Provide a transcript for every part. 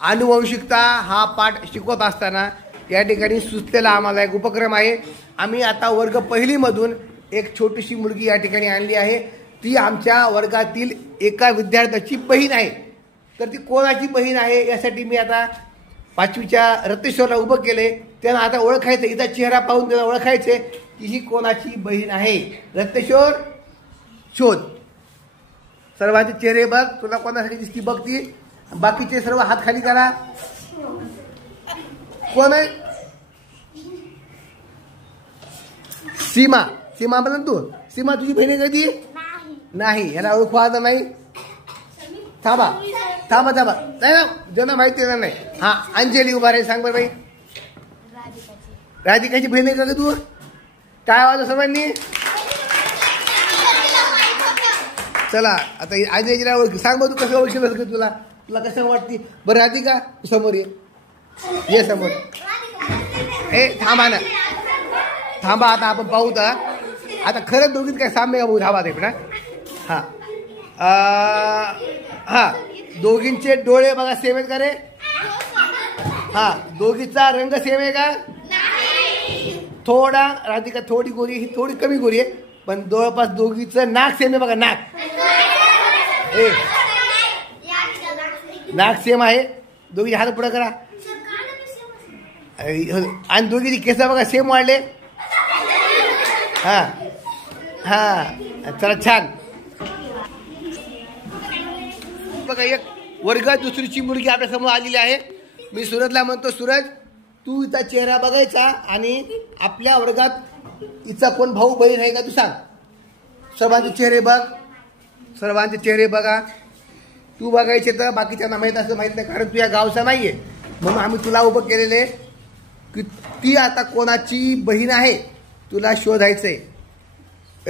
आनुवंशिकता हा पाठ शिकवत असताना या ठिकाणी सुचलेला आम्हाला एक उपक्रम आहे। आम्ही आता वर्ग पहिलीमधून एक छोटीशी मुलगी या ठिकाणी आणली आहे। ती आमच्या वर्गातील एका विद्यार्थ्याची बहीण आहे। तर ती कोणाची बहीण आहे यासाठी मी आता पाचवीच्या रत्नेश्वरला उभं केले। त्यांना आता ओळखायचं, हिचा चेहरा पाहून त्यांना ओळखायचे की ही कोणाची बहीण आहे। रत्नेश्वर शोध, सर्वांचे चेहरे बघ, तुला कोणासाठी दिसती बघ ती। बाकीचे सर्व हात खाली करा। कोण आहे? सीमा। सीमा म्हणून तू, सीमा तुझी बहीण आहे कधी? नाही, याला ओळखू आता नाही। थांबा थांबा थांबा, नाही ना, ज्यांना माहिती नाही। हा, अंजली उभा रे, सांग बरं बाई। राधिकाची बहीण आहे का तू? काय आवाज सर्वांनी? चला आता अंजलीला ओळख, सांग बरं तू कसं ओळखलं तुला, तुला कसं वाटते बरं? राधिका समोर ये समोर। ए थांबा ना, थांबा, आता आपण पाहू तर आता खरंच दोघीत काय साम्य का बघू। थांबा तिकडं। हा हा, दोघींचे डोळे बघा सेम आहेत का रे? हा, दोघीचा रंग सेम आहे का? थोडा राधिका थोडी गोरी, ही थोडी कमी गोरी आहे, पण जवळपास दोघीचं नाक सेम आहे बघा। ए नाक सेम आहे, दोघी हात पुढे करा। आणि दोघीची केस बघा सेम वाढले। हा हा, चला छान। बघा एक वर्गात दुसरीची मुलगी आपल्या समोर आलेली आहे। मी सूरजला म्हणतो, सूरज तू हिचा चेहरा बघायचा आणि आपल्या वर्गात हिचा कोण भाऊ बहीण आहे का तू सांग। सर्वांचे चेहरे बघ, सर्वांचे चेहरे बघा। तू बघायचे तर बाकीच्यांना माहीत असं माहीत नाही, कारण तू या गावचा नाहीये, म्हणून आम्ही तुला उभं केलेले की ती आता कोणाची बहीण आहे तुला शोधायचंय।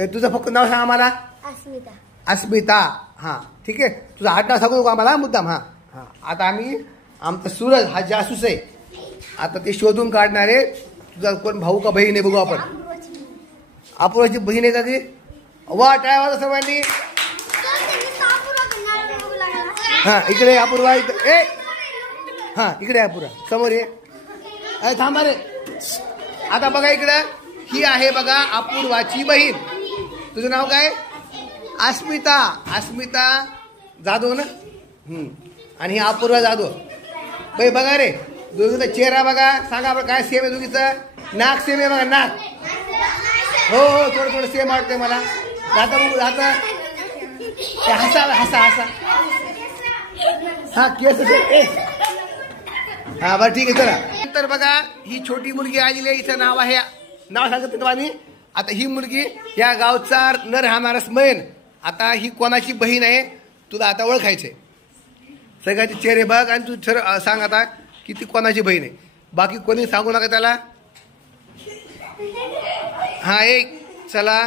तुझं फक्त नाव सांग आम्हाला। अस्मिता। अस्मिता, हा ठीक आहे। तुझं आडनाव सांगू नको आम्हाला मुद्दाम। हा हा, आता आम्ही आमचा सूरज हा जासूस आहे, आता ते शोधून काढणार आहे तुझा कोण भाऊ का बहीण आहे बघू आपण। अपूर्वाची बहीण आहे का ती? वा, टाळ्या वाजवा सर्वांनी। हा, इकडे अपूर्वा, इकडे ए, हा इकडे अपूर्वा समोर ये। अरे थांबा रे, आता बघा इकडं, ही आहे बघा अपूर्वाची बहीण। तुझं नाव काय? अस्मिता। अस्मिता जाधव ना? आणि ही अपूर्वा जाधव। बाई बघा रे, दोघीचा चेहरा बघा, सांगा बरं काय सेम आहे दोघीचं? नाक सेम आहे बघा, नाक। हो हो, थोडं थोडं सेम वाटतंय मला। जाता बघू, जाता हसा हसा हसा। हा केस ए, हा बरं ठीक आहे चला। नंतर बघा ही छोटी मुलगी आलेली आहे, हिचं नाव आहे, नाव सांगत तुम्हाला। आता ही मुलगी या गावचा न राहणारा स्मयन। आता ही कोणाची बहीण आहे तुला आता ओळखायचंय। सगळ्याचे चेहरे बघ आणि तू सांग आता की ती कोणाची बहीण आहे। बाकी कोणी सांगू नका त्याला। हा एक, चला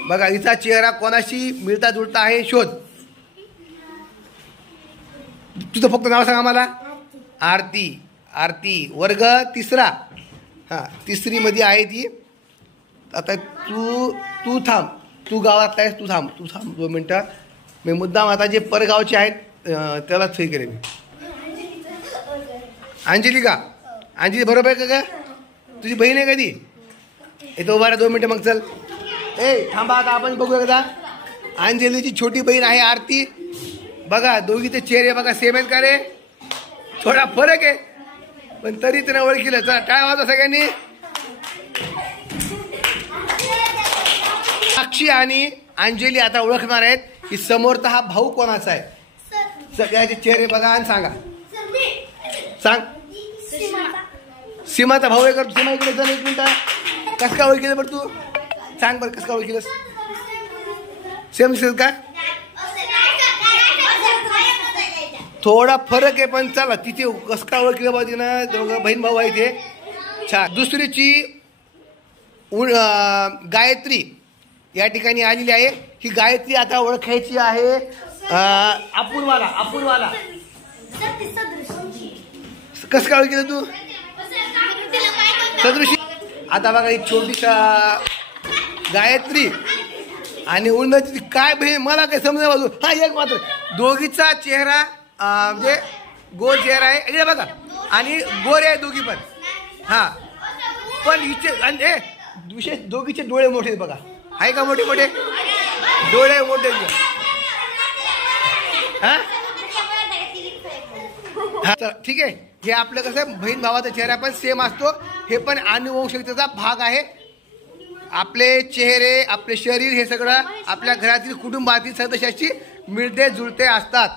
बघा हिचा चेहरा कोणाशी मिळता जुळता आहे, शोध। तुझं फक्त नाव सांग आम्हाला। आरती। आरती वर्ग तिसरा, हा तिसरी मध्ये आहे ती। आता तू थांब, तू गावातला आहेस, तू थांब 2 मिनटं। मी मुद्दाम आता जे परगावचे आहेत त्याला सही केले मी। अंजली का? अंजली बरोबर आहे का? तुझी बहीण आहे कधी? येतो उभा 2 मिनटं मग चल। ए थांबा, आता आपण बघूया एकदा। अंजलीची छोटी बहीण आहे आरती। बघा दोघीचे चेहरे बघा सेम आहेत का रे? थोडा फरक आहे, पण तरी त्याने ओळखीलं। चला टाळ्या वाजवा सगळ्यांनी। साक्षी आणि अंजली आता ओळखणार आहेत की समोरचा हा भाऊ कोणाचा आहे। सगळ्याचे चेहरे बघा आणि सांगा। सांग। सीमाचा भाऊ आहे का? सीमा इकडे चल 1 मिनिट। कस का ओळखीलं बरं तू? सांग बरं कस का ओळखीलंस? सेम दिसत का? थोडा फरक आहे, पण चला तिथे कस का ओळखलं पाहिजे ना, दोघं बहीण भाऊ आहे ते। छान। दुसरीची गायत्री या ठिकाणी आलेली आहे। ही गायत्री आता ओळखायची आहे अपूर्वाला। अपूर्वाला कस काय ओळखलं तू? सदृशी। आता बघा ही छोटीशा गायत्री आणि उन्हाची काय बहीण मला काही समजा बाजू। हा एक मात्र दोघीचा चेहरा म्हणजे गोल चेहरा आहे इकडे बघा आणि गोरे आहे दोघी पण. हा पण हिचे विशेष दोघीचे डोळे मोठे आहेत बघा. आहे का मोठे मोठे डोळे मोठे. हा हा ठीक आहे. हे आपलं कसं बहीण भावाचा चेहरा पण सेम असतो. हे पण आनुवंशिकतेचा भाग आहे. आपले चेहरे आपले शरीर हे सगळं आपल्या घरातील कुटुंबातील सदस्याशी मिळते जुळते असतात.